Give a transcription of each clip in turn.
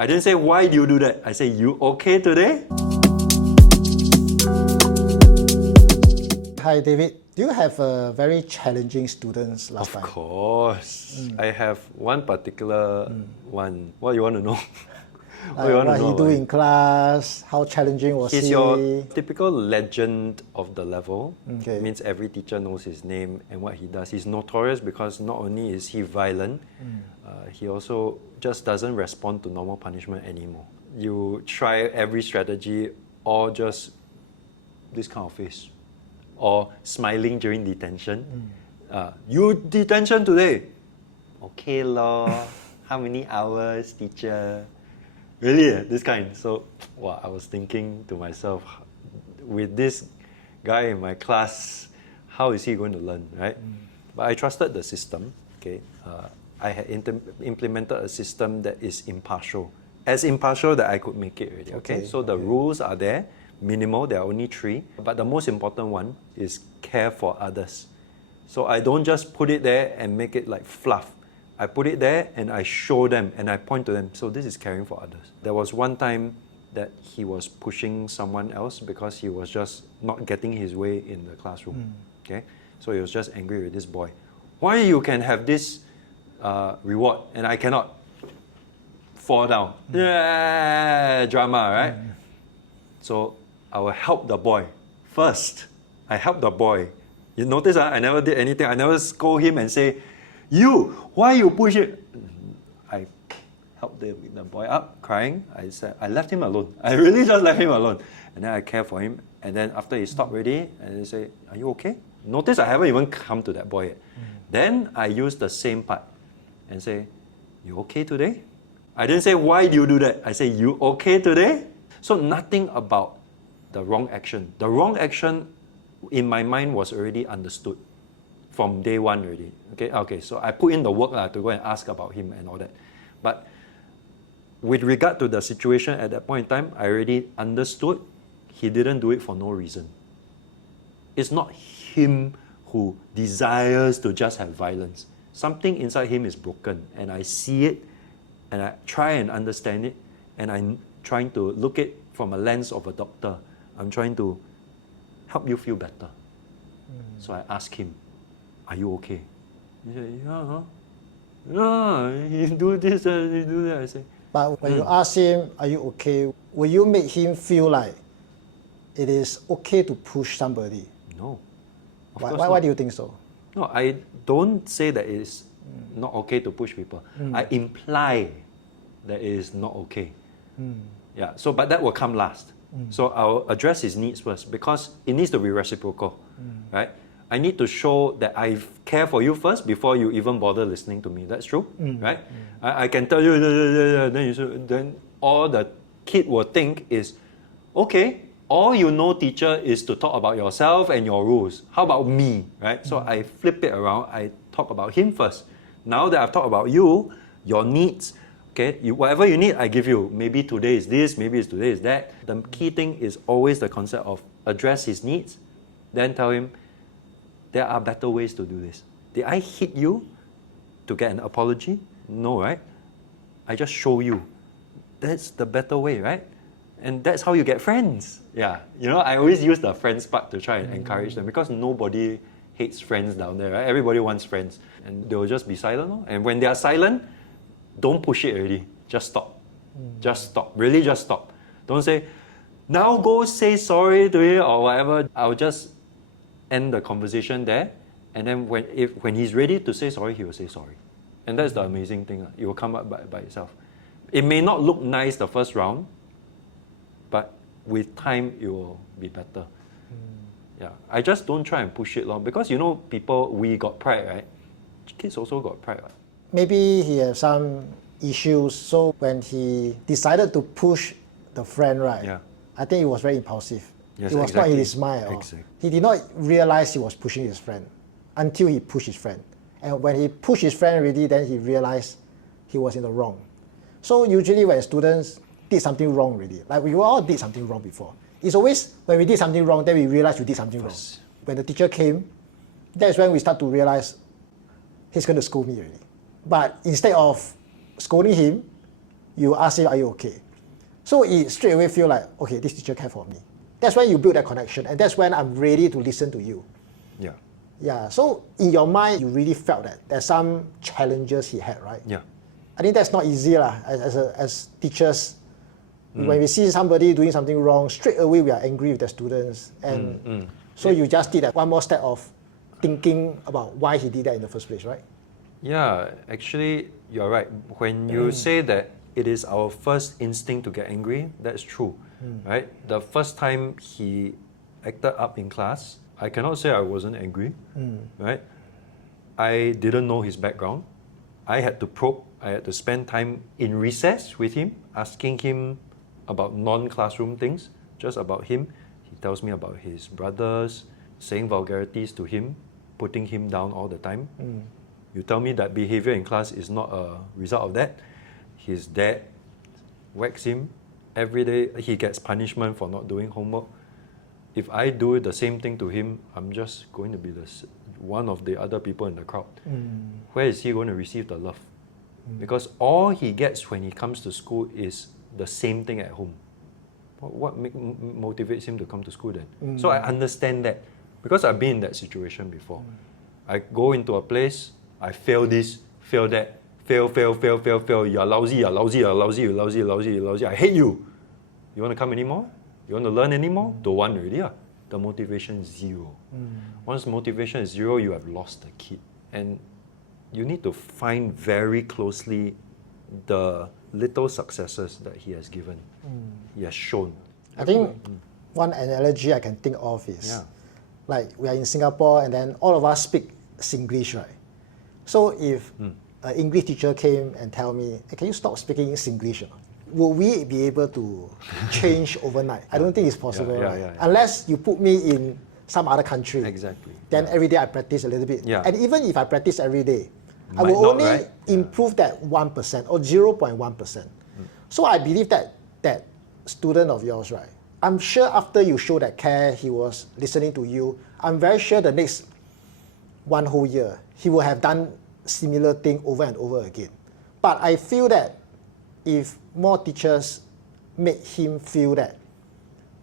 I didn't say, why do you do that? I say, you okay today? Hi, David. Do you have very challenging students last time? Of course. I have one particular one. What you want to know? What he do in class? How challenging was He's he? your typical legend of the level. Okay. Means every teacher knows his name and what he does. He's notorious because not only is he violent, he also just doesn't respond to normal punishment anymore. You try every strategy or just this kind of face. Or smiling during detention. You detention today? Okay lor. How many hours, teacher? Really, this kind. So, I was thinking to myself, with this guy in my class, how is he going to learn, right? But I trusted the system. Okay, I had implemented a system that is impartial, as impartial that I could make it already. Okay, so the rules are there, minimal. There are only 3, but the most important one is care for others. So I don't just put it there and make it like fluff. I put it there and I show them and I point to them. So this is caring for others. There was one time that he was pushing someone else because he was just not getting his way in the classroom. Okay, so he was just angry with this boy. Why you can have this reward and I cannot? Fall down. Yeah, drama, right? So I will help the boy first. I help the boy. You notice I never did anything. I never scold him and say, "You, why you push it?" I helped the boy up, crying. I said, I left him alone. I really just left him alone. And then I care for him. And then after he stopped already, and he say, "Are you okay?" Notice I haven't even come to that boy yet. Then I use the same part and say, "You okay today?" I didn't say, "Why do you do that?" I say, "You okay today?" So nothing about the wrong action. The wrong action in my mind was already understood from day one already. Okay, so I put in the work to go and ask about him and all that. But with regard to the situation at that point in time, I already understood he didn't do it for no reason. It's not him who desires to just have violence. Something inside him is broken and I see it and I try and understand it and I'm trying to look at it from a lens of a doctor. I'm trying to help you feel better. So I ask him, "Are you okay?" He said, "Yeah, he do this and he do that." I say, But when you ask him, "Are you okay?" will you make him feel like it is okay to push somebody? no. Of Why, course why not. do you think so? No, I don't say that it's not okay to push people. I imply that it is not okay. Yeah. So, but that will come last. So I'll address his needs first because it needs to be reciprocal, right? I need to show that I care for you first before you even bother listening to me. That's true, right? I can tell you, then all the kid will think is, okay, all you know, teacher, is to talk about yourself and your rules. How about me, right? So I flip it around. I talk about him first. Now that I've talked about you, your needs, okay, whatever you need, I give you. Maybe today is this, maybe today is that. The key thing is always the concept of address his needs, then tell him, there are better ways to do this. Did I hit you to get an apology? No, right? I just show you. That's the better way, right? And that's how you get friends. Yeah, I always use the friends part to try and encourage them because nobody hates friends down there, right? Everybody wants friends. And they'll just be silent. And when they are silent, don't push it already. Just stop. Just stop. Really just stop. Don't say, "Now go say sorry to him," or whatever. I'll just end the conversation there. And then when he's ready to say sorry, he will say sorry. And that's the amazing thing. It will come up by itself. It may not look nice the first round, but with time, it will be better. Yeah, I just don't try and push it long because people, we got pride, right? Kids also got pride, right? Maybe he has some issues, so when he decided to push the friend, right? Yeah. I think it was very impulsive. Yes, it was not exactly. in his mind. Exactly. He did not realize he was pushing his friend until he pushed his friend. And when he pushed his friend already, then he realized he was in the wrong. So usually when students did something wrong already, like we all did something wrong before. It's always when we did something wrong, then we realize we did something wrong. When the teacher came, that's when we start to realize he's going to scold me already. But instead of scolding him, you ask him, are you okay? So he straight away feel like, okay, this teacher care for me. That's when you build that connection, and that's when I'm ready to listen to you. Yeah. Yeah, so in your mind, you really felt that there's some challenges he had, right? Yeah. I think that's not easy as teachers. When we see somebody doing something wrong, straight away we are angry with the students. And so you just did that one more step of thinking about why he did that in the first place, right? Yeah, actually, you're right. When you say that it is our first instinct to get angry, that's true, right? The first time he acted up in class, I cannot say I wasn't angry, right? I didn't know his background. I had to probe. I had to spend time in recess with him, asking him about non-classroom things, just about him. He tells me about his brothers, saying vulgarities to him, putting him down all the time. You tell me that behavior in class is not a result of that. His dad whacks him every day. He gets punishment for not doing homework. If I do the same thing to him, I'm just going to be one of the other people in the crowd. Where is he going to receive the love? Because all he gets when he comes to school is the same thing at home. What motivates him to come to school then? So I understand that because I've been in that situation before. I go into a place, I fail this, fail that, fail. You're lousy, you're lousy, you're lousy, you're lousy, you're lousy, you're lousy. I hate you. You want to come anymore? You want to learn anymore? Don't want already. The motivation is zero. Once motivation is zero, you have lost the kid. And you need to find very closely the little successes that he has given, he has shown. I think one analogy I can think of is like we are in Singapore and then all of us speak Singlish, right? So if an English teacher came and tell me, hey, can you stop speaking Singlish? Will we be able to change overnight? I don't think it's possible, right? Unless you put me in some other country. Exactly. Then every day I practice a little bit. And even if I practice every day, I Might will not, only right? improve that 1% or 0.1%. So I believe that that student of yours, right? I'm sure after you show that care, he was listening to you. I'm very sure the next one whole year, he will have done similar thing over and over again. But I feel that if more teachers make him feel that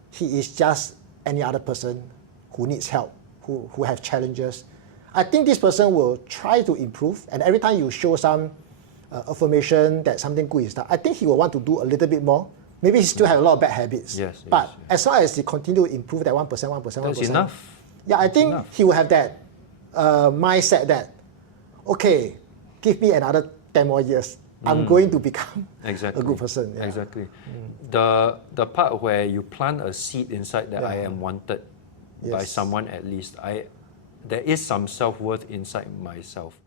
he is just any other person who needs help, who have challenges, I think this person will try to improve. And every time you show some affirmation that something good is done, I think he will want to do a little bit more. Maybe he still has a lot of bad habits. But as long as he continue to improve that 1%, That's enough. Yeah, I think he will have that mindset that, okay, give me another 10 more years. I'm going to become a good person. Exactly. The part where you plant a seed inside that I am wanted by someone at least, there is some self-worth inside myself.